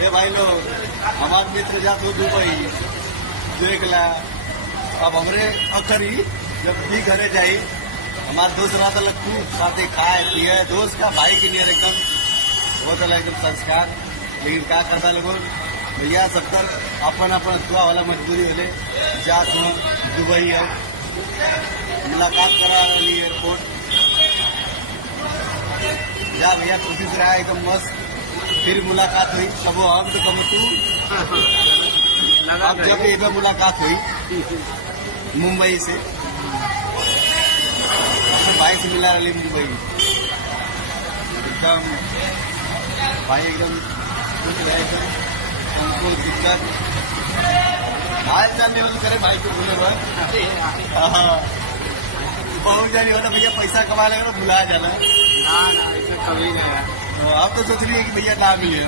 ये भाई लोग हमारे मित्र जा तो दुबई देख ला। अब हमरे अखरी जब भी घरे जाई हमारे दोस्त रहा था खूब साथे खाए पिए दोस्त का भाई के नियर एकदम वो तो एकदम संस्कार। लेकिन क्या करता लोगों भैया सब तक अपन अपन अथवा वाला मजबूरी होले जा तो दुबई अब मुलाकात करा रही एयरपोर्ट जा भैया कोशिश रहा एकदम मस्त। फिर मुलाकात हुई कब हम तो कब तू अब जब एक मुलाकात हुई मुंबई से अपने भाई से मिला रही दुबई एकदम भाई एकदम खुश रहे एकदम हमको दिक्कत हाल चाल लेवल करे भाई को बोले बहुत जानी होता भैया पैसा कमा लेगा तो भुला जाना। ना इसमें कभी नहीं है। आप तो सोच रही है कि भैया ना मिले।